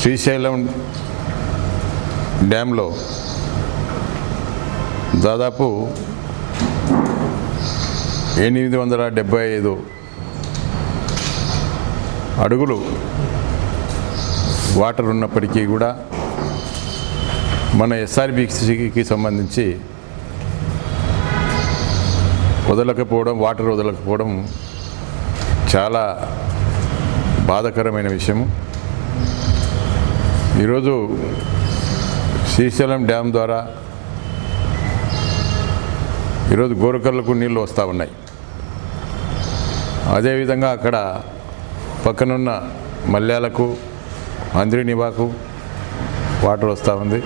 శ్రీశైలం డ్యాంలో దాదాపు 875 అడుగులు వాటర్ ఉన్నప్పటికీ కూడా మన ఎస్ఆర్బిసికి సంబంధించి వాటర్ వదలకపోవడం చాలా బాధాకరమైన విషయము. ఈరోజు శ్రీశైలం డ్యామ్ ద్వారా ఈరోజు గోరకర్లకు నీళ్ళు వస్తూ ఉన్నాయి. అదేవిధంగా అక్కడ పక్కనున్న మల్యాలకు, అంద్రినివాకు వాటర్ వస్తూ ఉంది.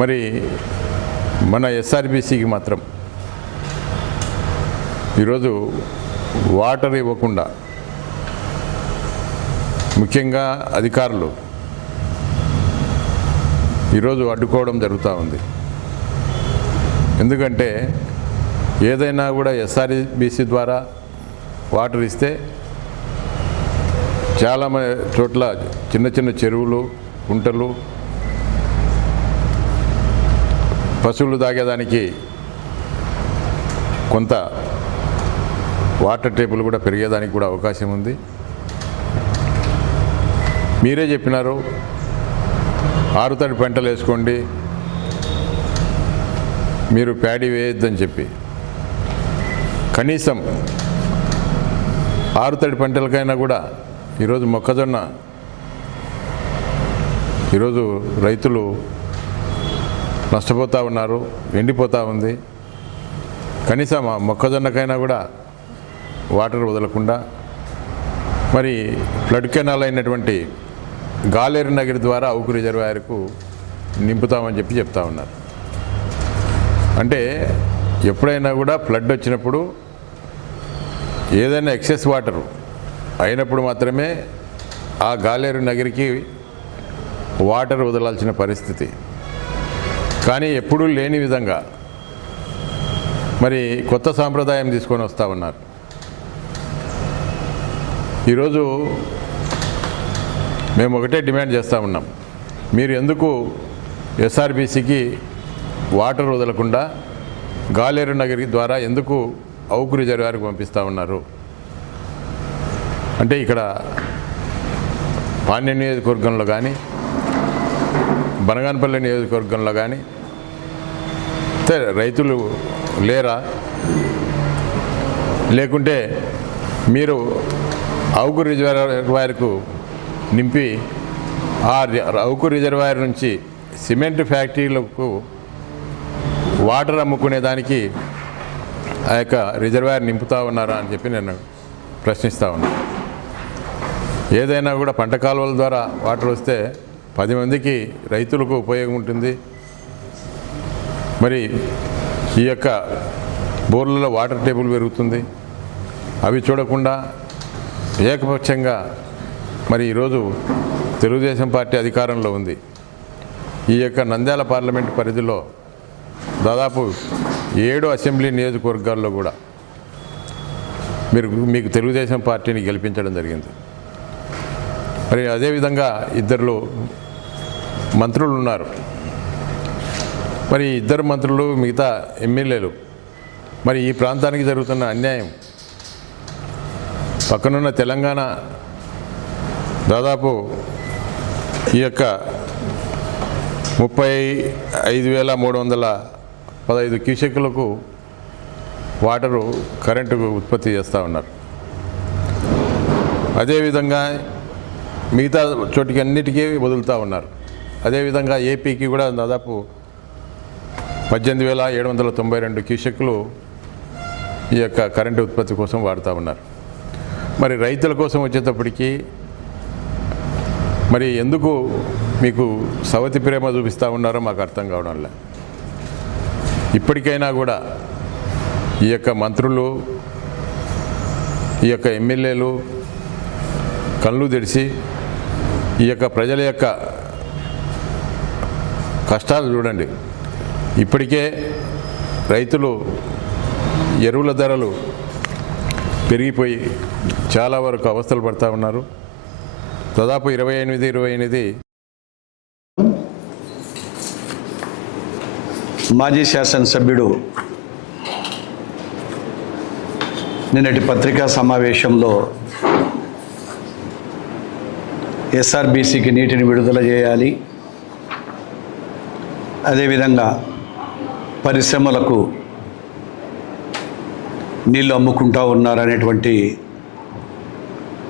మరి మన ఎస్ఆర్బిసికి మాత్రం ఈరోజు వాటర్ ఇవ్వకుండా ముఖ్యంగా అధికారులు ఈరోజు అడ్డుకోవడం జరుగుతూ ఉంది. ఎందుకంటే ఏదైనా కూడా ఎస్ఆర్బిసి ద్వారా వాటర్ ఇస్తే చాలా చోట్ల చిన్న చిన్న చెరువులు, కుంటలు, పశువులు తాగేదానికి కొంత వాటర్ టేబుల్ కూడా పెరిగేదానికి కూడా అవకాశం ఉంది. మీరే చెప్పినారు ఆరుతడి పంటలు వేసుకోండి, మీరు ప్యాడీ వేయొద్దని చెప్పి. కనీసం ఆరుతడి పంటలకైనా కూడా ఈరోజు మొక్కజొన్న ఈరోజు రైతులు నష్టపోతూ ఉన్నారు, ఎండిపోతూ ఉంది. కనీసం ఆ మొక్కజొన్నకైనా కూడా వాటర్ వదలకుండా మరి ఫ్లడ్ కెనాల్ అయినటువంటి గాలేరు నగరి ద్వారా అవుకు రిజర్వాయర్కు నింపుతామని చెప్తా ఉన్నారు. అంటే ఎప్పుడైనా కూడా ఫ్లడ్ వచ్చినప్పుడు ఏదైనా ఎక్సెస్ వాటర్ అయినప్పుడు మాత్రమే ఆ గాలేరు నగరికి వాటర్ వదలాల్సిన పరిస్థితి. కానీ ఎప్పుడూ లేని విధంగా మరి కొత్త సాంప్రదాయం తీసుకొని వస్తూ ఉన్నారు. ఈరోజు మేము ఒకటే డిమాండ్ చేస్తూ ఉన్నాం, మీరు ఎందుకు ఎస్ఆర్బిసికి వాటర్ వదలకుండా గాలేరు నగరి ద్వారా ఎందుకు అవుకు రిజర్వాయర్కి పంపిస్తూ ఉన్నారు? అంటే ఇక్కడ పాణ్యం నియోజకవర్గంలో కానీ, బనగానపల్లి నియోజకవర్గంలో కానీ రైతులు లేరా? లేకుంటే మీరు అవుకు రిజర్వాయర్కు నింపి ఆ అవుకు రిజర్వాయర్ నుంచి సిమెంట్ ఫ్యాక్టరీలకు వాటర్ అమ్ముకునేదానికి ఆ యొక్క రిజర్వాయర్ నింపుతా ఉన్నారా అని చెప్పి నేను ప్రశ్నిస్తూ ఉన్నాను. ఏదైనా కూడా పంట కాలువల ద్వారా వాటర్ వస్తే 10 మందికి రైతులకు ఉపయోగం ఉంటుంది. మరి ఈ యొక్క బోర్లలో వాటర్ టేబుల్ పెరుగుతుంది. అవి చూడకుండా ఏకపక్షంగా మరి ఈరోజు తెలుగుదేశం పార్టీ అధికారంలో ఉంది. ఈ యొక్క నంద్యాల పార్లమెంట్ పరిధిలో దాదాపు 7 అసెంబ్లీ నియోజకవర్గాల్లో కూడా మీకు తెలుగుదేశం పార్టీని గెలిపించడం జరిగింది. మరి అదేవిధంగా 2 మంత్రులు ఉన్నారు. మరి 2 మంత్రులు, మిగతా ఎమ్మెల్యేలు మరి ఈ ప్రాంతానికి జరుగుతున్న అన్యాయం, పక్కనున్న తెలంగాణ దాదాపు ఈ యొక్క 35,315 క్యూసెక్కులకు వాటరు కరెంటు ఉత్పత్తి చేస్తూ ఉన్నారు. అదేవిధంగా మిగతా చోటికి అన్నిటికీ వదులుతూ ఉన్నారు. అదేవిధంగా ఏపీకి కూడా దాదాపు 18,792 క్యూసెక్కులు ఈ యొక్క కరెంటు ఉత్పత్తి కోసం వాడుతూ ఉన్నారు. మరి రైతుల కోసం వచ్చేటప్పటికీ మరి ఎందుకు మీకు సవతి ప్రేమ చూపిస్తూ ఉన్నారో మాకు అర్థం కావడంలే. ఇప్పటికైనా కూడా ఈ యొక్క మంత్రులు, ఈ యొక్క ఎమ్మెల్యేలు కళ్ళు తెరిచి ఈ యొక్క ప్రజల యొక్క కష్టాలు చూడండి. ఇప్పటికే రైతులు ఎరువుల ధరలు పెరిగిపోయి చాలా వరకు అవస్థలు పడుతూ ఉన్నారు. దాదాపు 28 మాజీ శాసనసభ్యుడు నిన్నటి పత్రికా సమావేశంలో ఎస్ఆర్బీసీకి నీటిని విడుదల చేయాలి, అదేవిధంగా పరిశ్రమలకు నీళ్ళు అమ్ముకుంటూ ఉన్నారనేటువంటి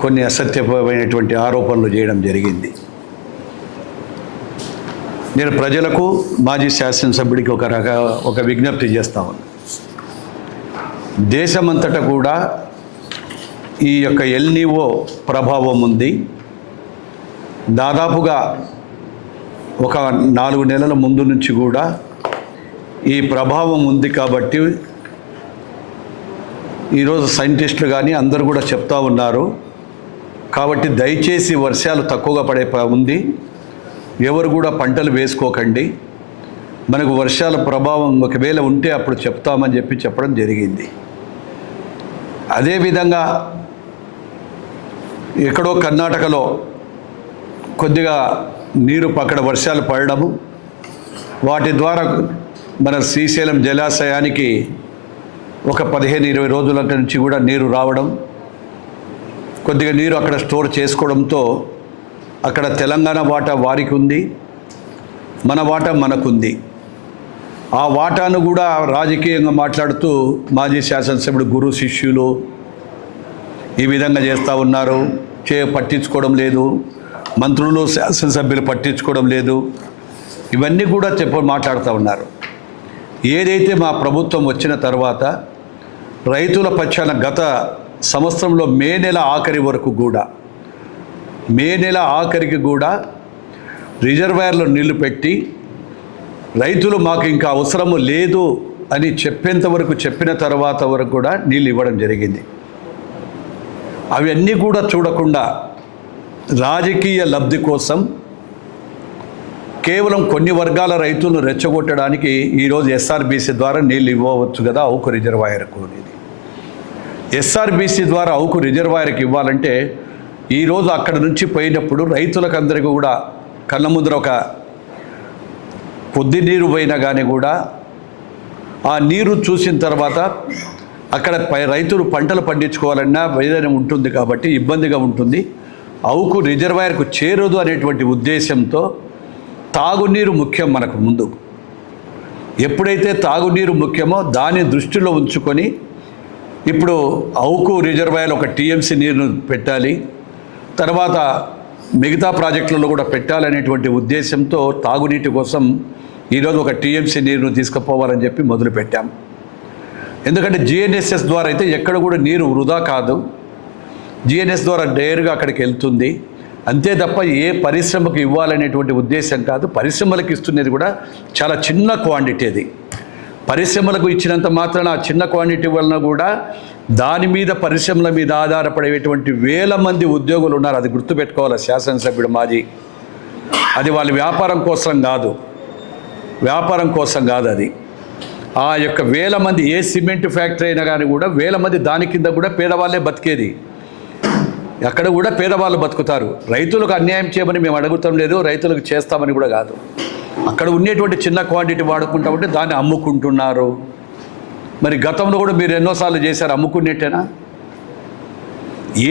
కొన్ని అసత్యమైనటువంటి ఆరోపణలు చేయడం జరిగింది. నేను ప్రజలకు మాజీ శాసనసభ్యుడికి ఒక విజ్ఞప్తి చేస్తా ఉన్నాను. దేశమంతటా కూడా ఈ యొక్క ఎల్నిఓ ప్రభావం ఉంది. దాదాపుగా ఒక 4 నెలల ముందు నుంచి కూడా ఈ ప్రభావం ఉంది. కాబట్టి ఈరోజు సైంటిస్టులు కానీ అందరూ కూడా చెప్తా ఉన్నారు. కాబట్టి దయచేసి వర్షాలు తక్కువగా పడే ఉంది, ఎవరు కూడా పంటలు వేసుకోకండి, మనకు వర్షాల ప్రభావం ఒకవేళ ఉంటే అప్పుడు చెప్తామని చెప్పడం జరిగింది. అదేవిధంగా ఎక్కడో కర్ణాటకలో కొద్దిగా నీరు అక్కడ వర్షాలు పడడము, వాటి ద్వారా మన శ్రీశైలం జలాశయానికి ఒక 15-20 రోజుల నుంచి కూడా నీరు రావడం, కొద్దిగా నీరు అక్కడ స్టోర్ చేసుకోవడంతో అక్కడ తెలంగాణ వాటా వారికి ఉంది, మన వాటా మనకుంది. ఆ వాటాను కూడా రాజకీయంగా మాట్లాడుతూ మాజీ శాసనసభ్యుడు గురు శిష్యులు ఈ విధంగా చేస్తూ ఉన్నారు. పట్టించుకోవడం లేదు, మంత్రులు శాసనసభ్యులు పట్టించుకోవడం లేదు, ఇవన్నీ కూడా మాట్లాడుతూ ఉన్నారు. ఏదైతే మా ప్రభుత్వం వచ్చిన తర్వాత రైతుల పక్షాన గత సంవత్సరంలో మే నెల ఆఖరికి కూడా రిజర్వాయర్లో నీళ్లు పెట్టి రైతులు మాకు ఇంకా అవసరము లేదు అని చెప్పిన తర్వాత వరకు కూడా నీళ్ళు ఇవ్వడం జరిగింది. అవన్నీ కూడా చూడకుండా రాజకీయ లబ్ధి కోసం కేవలం కొన్ని వర్గాల రైతులను రెచ్చగొట్టడానికి ఈరోజు ఎస్ఆర్బీసీ ద్వారా నీళ్ళు ఇవ్వవచ్చు కదా అవుకు రిజర్వాయర్కు. ఎస్ఆర్బీసీ ద్వారా అవుకు రిజర్వాయర్కి ఇవ్వాలంటే ఈరోజు అక్కడ నుంచి పోయినప్పుడు రైతులకు అందరికీ కూడా కళ్ళ ముందర ఒక కొద్ది నీరు పోయినా కానీ కూడా ఆ నీరు చూసిన తర్వాత అక్కడ రైతులు పంటలు పండించుకోవాలన్నా ఏదైనా ఉంటుంది కాబట్టి ఇబ్బందిగా ఉంటుంది, అవుకు రిజర్వాయర్కు చేరదు అనేటువంటి ఉద్దేశంతో తాగునీరు ముఖ్యం. మనకు ముందు ఎప్పుడైతే తాగునీరు ముఖ్యమో దాన్ని దృష్టిలో ఉంచుకొని ఇప్పుడు అవుకు రిజర్వాయర్ ఒక టీఎంసీ నీరును పెట్టాలి, తర్వాత మిగతా ప్రాజెక్టులలో కూడా పెట్టాలనేటువంటి ఉద్దేశంతో తాగునీటి కోసం ఈరోజు ఒక టీఎంసీ నీరును తీసుకుపోవాలని చెప్పి మొదలుపెట్టాం. ఎందుకంటే జిఎన్ఎస్ఎస్ ద్వారా అయితే ఎక్కడ కూడా నీరు వృధా కాదు, జిఎన్ఎస్ ద్వారా డైరెక్ట్గా అక్కడికి వెళ్తుంది. అంతే తప్ప ఏ పరిశ్రమకు ఇవ్వాలనేటువంటి ఉద్దేశం కాదు. పరిశ్రమలకు ఇస్తున్నది కూడా చాలా చిన్న క్వాంటిటీ. అది పరిశ్రమలకు ఇచ్చినంత మాత్రాన ఆ చిన్న క్వాంటిటీ వలన కూడా దాని మీద పరిశ్రమల మీద ఆధారపడేటువంటి వేల మంది ఉద్యోగులు ఉన్నారు. అది గుర్తుపెట్టుకోవాలి శాసనసభ్యుడు మాజీ. అది వాళ్ళ వ్యాపారం కోసం కాదు, అది ఆ యొక్క వేల మంది ఏ సిమెంట్ ఫ్యాక్టరీ అయినా కానీ కూడా వేల మంది దాని కింద కూడా పేదవాళ్ళే బతికేది. అక్కడ కూడా పేదవాళ్ళు బతుకుతారు. రైతులకు అన్యాయం చేయమని మేము అడుగుతాం లేదు, రైతులకు చేస్తామని కూడా కాదు. అక్కడ ఉండేటువంటి చిన్న క్వాంటిటీ వాడుకుంటా ఉంటే దాన్ని అమ్ముకుంటున్నారు. మరి గతంలో కూడా మీరు ఎన్నోసార్లు చేశారు, అమ్ముకునేట్టేనా?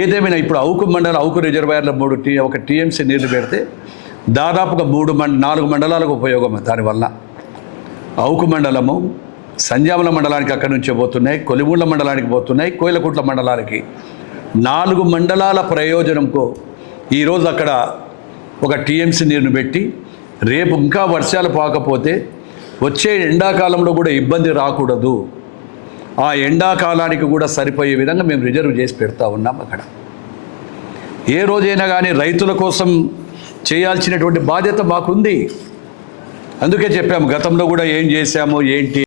ఏదేమైనా ఇప్పుడు అవుకు రిజర్వాయర్లో ఒక టీఎంసీ నీళ్లు పెడితే దాదాపుగా 4 మండలాలకు ఉపయోగం. దానివల్ల అవుకు మండలము సంజామల మండలానికి అక్కడి నుంచే పోతున్నాయి, కొలిమూళ్ళ మండలానికి పోతున్నాయి, కోయిలకుంట్ల మండలానికి 4 మండలాల ప్రయోజనంకు ఈరోజు అక్కడ ఒక టీఎంసీ నీరును పెట్టి రేపు ఇంకా వర్షాలు పోకపోతే వచ్చే ఎండాకాలంలో కూడా ఇబ్బంది రాకూడదు, ఆ ఎండాకాలానికి కూడా సరిపోయే విధంగా మేము రిజర్వ్ చేసి పెడతా ఉన్నాం. అక్కడ ఏ రోజైనా కానీ రైతుల కోసం చేయాల్సినటువంటి బాధ్యత మాకుంది. అందుకే చెప్పాము గతంలో కూడా ఏం చేశామో ఏంటి